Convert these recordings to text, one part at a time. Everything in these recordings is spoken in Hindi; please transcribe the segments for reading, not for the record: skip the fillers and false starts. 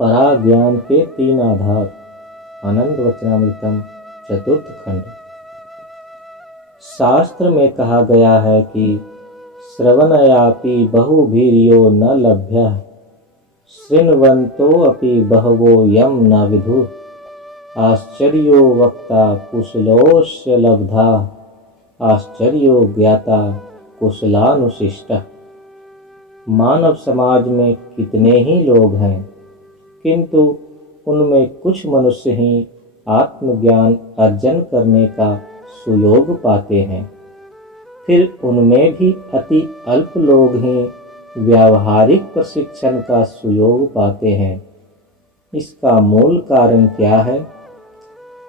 पराज्ञान के तीन आधार। आनंद वचनामृतम चतुर्थ खंड। शास्त्र में कहा गया है कि श्रवणयापि बहुभिर्यो न लभ्यः शृण्वन्तोऽपि बहवो यं न विदुः आश्चर्यो वक्ता कुशलोऽस्य लब्धा आश्चर्यो ज्ञाता कुशलानुशिष्टः। मानव समाज में कितने ही लोग हैं, किंतु उनमें कुछ मनुष्य ही आत्मज्ञान अर्जन करने का सुयोग पाते हैं। फिर उनमें भी अति अल्प लोग ही व्यावहारिक प्रशिक्षण का सुयोग पाते हैं। इसका मूल कारण क्या है?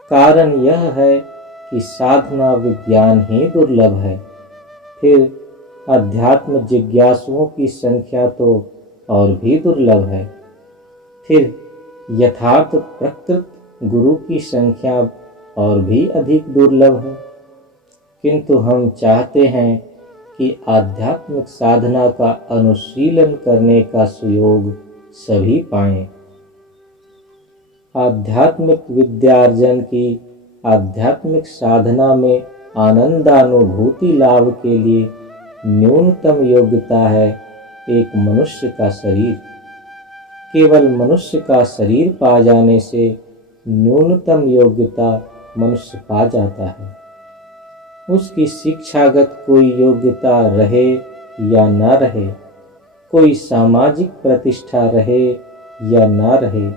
कारण यह है कि साधना विज्ञान ही दुर्लभ है। फिर अध्यात्म जिज्ञासुओं की संख्या तो और भी दुर्लभ है। फिर यथार्थ प्रकृत गुरु की संख्या और भी अधिक दुर्लभ है। किंतु हम चाहते हैं कि आध्यात्मिक साधना का अनुशीलन करने का सुयोग सभी पाएं। आध्यात्मिक विद्यार्जन की आध्यात्मिक साधना में आनंदानुभूति लाभ के लिए न्यूनतम योग्यता है एक मनुष्य का शरीर। केवल मनुष्य का शरीर पा जाने से न्यूनतम योग्यता मनुष्य पा जाता है। उसकी शिक्षागत कोई योग्यता रहे या न रहे, कोई सामाजिक प्रतिष्ठा रहे या न रहे,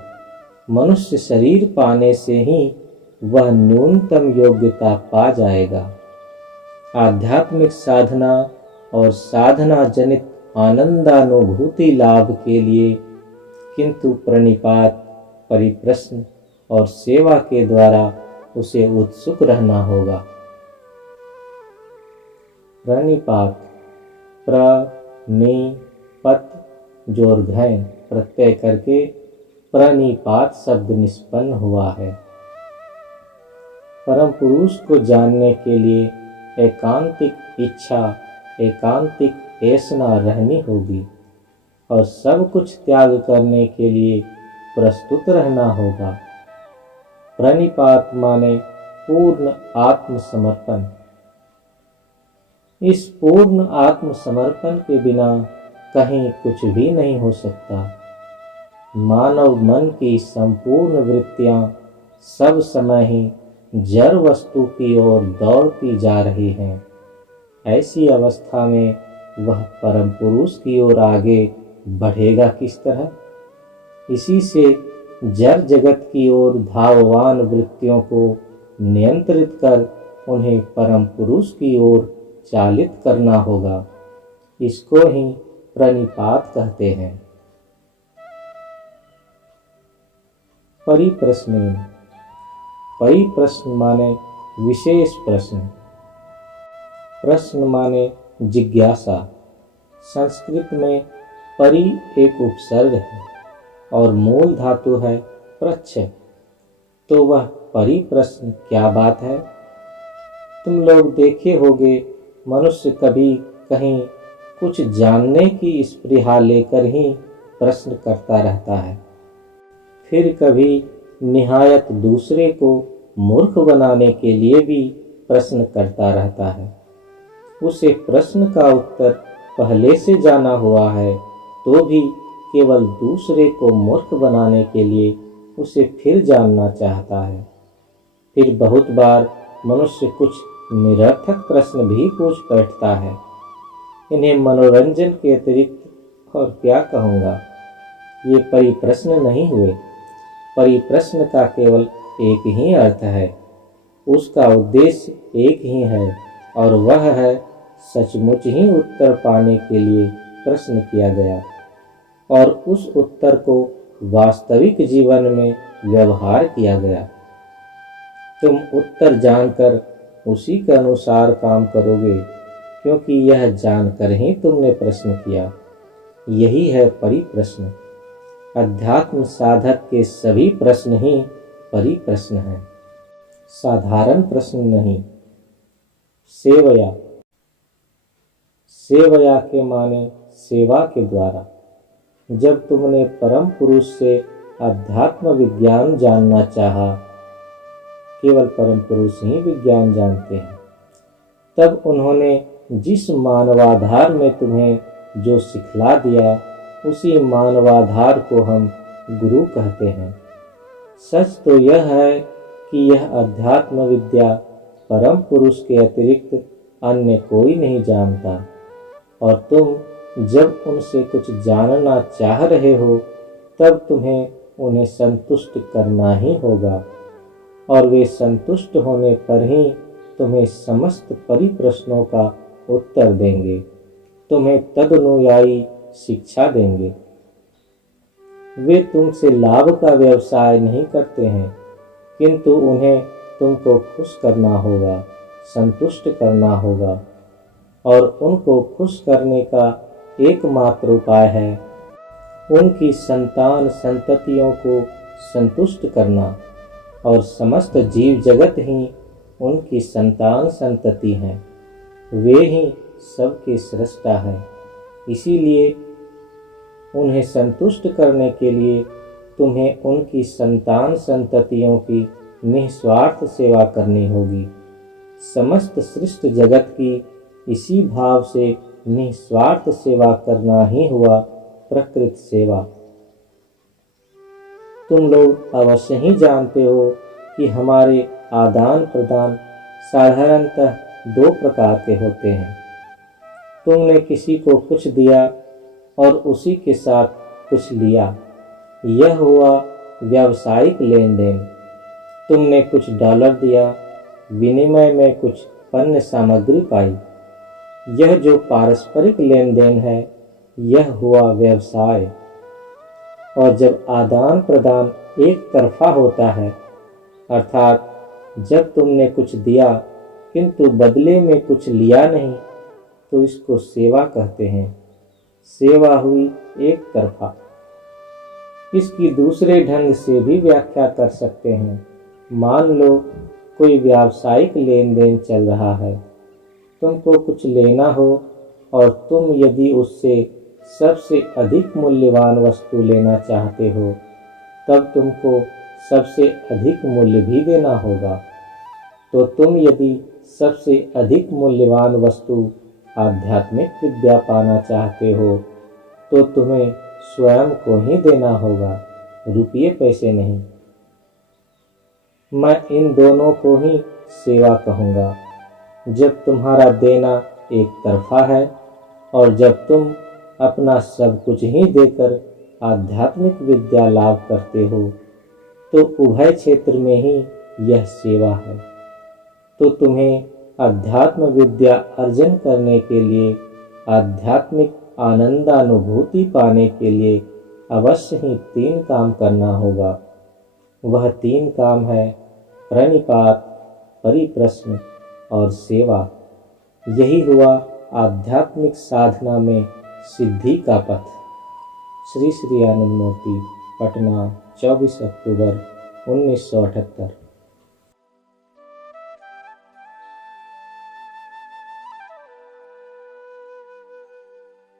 मनुष्य शरीर पाने से ही वह न्यूनतम योग्यता पा जाएगा। आध्यात्मिक साधना और साधना जनित आनंदानुभूति लाभ के लिए किंतु प्रणिपात, परिप्रश्न और सेवा के द्वारा उसे उत्सुक रहना होगा। प्रणिपात, प्र-नि-पत जोरघय प्रत्यय करके प्रणिपात शब्द निष्पन्न हुआ है। परम पुरुष को जानने के लिए एकांतिक इच्छा, एकांतिक ऐसना रहनी होगी और सब कुछ त्याग करने के लिए प्रस्तुत रहना होगा। प्रणिपात माने पूर्ण आत्मसमर्पण। इस पूर्ण आत्मसमर्पण के बिना कहीं कुछ भी नहीं हो सकता। मानव मन की संपूर्ण वृत्तियां सब समय ही जड़ वस्तु की ओर दौड़ती जा रही हैं। ऐसी अवस्था में वह परम पुरुष की ओर आगे बढ़ेगा किस तरह? इसी से जड़ जगत की ओर धाववान वृत्तियों को नियंत्रित कर उन्हें परम पुरुष की ओर चालित करना होगा। इसको ही प्रणिपात कहते हैं। परिप्रश्न। परिप्रश्न माने विशेष प्रश्न। प्रश्न माने जिज्ञासा। संस्कृत में परि एक उपसर्ग है और मूल धातु है प्रच्छ। तो वह परिप्रश्न क्या बात है? तुम लोग देखे होगे, मनुष्य कभी कहीं कुछ जानने की स्पृहा लेकर ही प्रश्न करता रहता है। फिर कभी निहायत दूसरे को मूर्ख बनाने के लिए भी प्रश्न करता रहता है। उसे प्रश्न का उत्तर पहले से जाना हुआ है तो भी केवल दूसरे को मूर्ख बनाने के लिए उसे फिर जानना चाहता है। फिर बहुत बार मनुष्य कुछ निरर्थक प्रश्न भी पूछ बैठता है। इन्हें मनोरंजन के अतिरिक्त और क्या कहूँगा। ये परिप्रश्न नहीं हुए। परिप्रश्न का केवल एक ही अर्थ है, उसका उद्देश्य एक ही है और वह है सचमुच ही उत्तर पाने के लिए प्रश्न किया गया और उस उत्तर को वास्तविक जीवन में व्यवहार किया गया। तुम उत्तर जानकर उसी के अनुसार काम करोगे, क्योंकि यह जानकर ही तुमने प्रश्न किया। यही है परिप्रश्न। अध्यात्म साधक के सभी प्रश्न ही परिप्रश्न हैं, साधारण प्रश्न नहीं। सेवया। सेवया के माने सेवा के द्वारा। जब तुमने परम पुरुष से अध्यात्म विज्ञान जानना चाहा, केवल परम पुरुष ही विज्ञान जानते हैं, तब उन्होंने जिस मानवाधार में तुम्हें जो सिखला दिया, उसी मानवाधार को हम गुरु कहते हैं। सच तो यह है कि यह अध्यात्म विद्या परम पुरुष के अतिरिक्त अन्य कोई नहीं जानता, और तुम जब उनसे कुछ जानना चाह रहे हो तब तुम्हें उन्हें संतुष्ट करना ही होगा, और वे संतुष्ट होने पर ही तुम्हें समस्त परिप्रश्नों का उत्तर देंगे, तुम्हें तदनुयायी शिक्षा देंगे। वे तुमसे लाभ का व्यवसाय नहीं करते हैं, किंतु उन्हें तुमको खुश करना होगा, संतुष्ट करना होगा, और उनको खुश करने का एकमात्र उपाय है उनकी संतान संततियों को संतुष्ट करना, और समस्त जीव जगत ही उनकी संतान संतति हैं। वे ही सबके सृष्टा हैं। इसीलिए उन्हें संतुष्ट करने के लिए तुम्हें उनकी संतान संततियों की निस्वार्थ सेवा करनी होगी। समस्त सृष्ट जगत की इसी भाव से निस्वार्थ सेवा करना ही हुआ प्रकृत सेवा। तुम लोग अवश्य ही जानते हो कि हमारे आदान प्रदान साधारणतः दो प्रकार के होते हैं। तुमने किसी को कुछ दिया और उसी के साथ कुछ लिया, यह हुआ व्यावसायिक लेन देन। तुमने कुछ डॉलर दिया, विनिमय में कुछ पण्य सामग्री पाई, यह जो पारस्परिक लेन देन है यह हुआ व्यवसाय। और जब आदान प्रदान एक तरफा होता है, अर्थात जब तुमने कुछ दिया किंतु बदले में कुछ लिया नहीं, तो इसको सेवा कहते हैं। सेवा हुई एक तरफा। इसकी दूसरे ढंग से भी व्याख्या कर सकते हैं। मान लो कोई व्यावसायिक लेन देन चल रहा है, तुमको कुछ लेना हो और तुम यदि उससे सबसे अधिक मूल्यवान वस्तु लेना चाहते हो, तब तुमको सबसे अधिक मूल्य भी देना होगा। तो तुम यदि सबसे अधिक मूल्यवान वस्तु आध्यात्मिक विद्या पाना चाहते हो, तो तुम्हें स्वयं को ही देना होगा, रुपये पैसे नहीं। मैं इन दोनों को ही सेवा कहूँगा। जब तुम्हारा देना एक तरफा है और जब तुम अपना सब कुछ ही देकर आध्यात्मिक विद्या लाभ करते हो, तो उभय क्षेत्र में ही यह सेवा है। तो तुम्हें अध्यात्म विद्या अर्जन करने के लिए, आध्यात्मिक आनंदानुभूति पाने के लिए अवश्य ही 3 काम करना होगा। वह 3 काम है प्रणिपात, परिप्रश्न और सेवा। यही हुआ आध्यात्मिक साधना में सिद्धि का पथ। श्री श्री आनंद मूर्ति, पटना, 24 अक्टूबर 1978।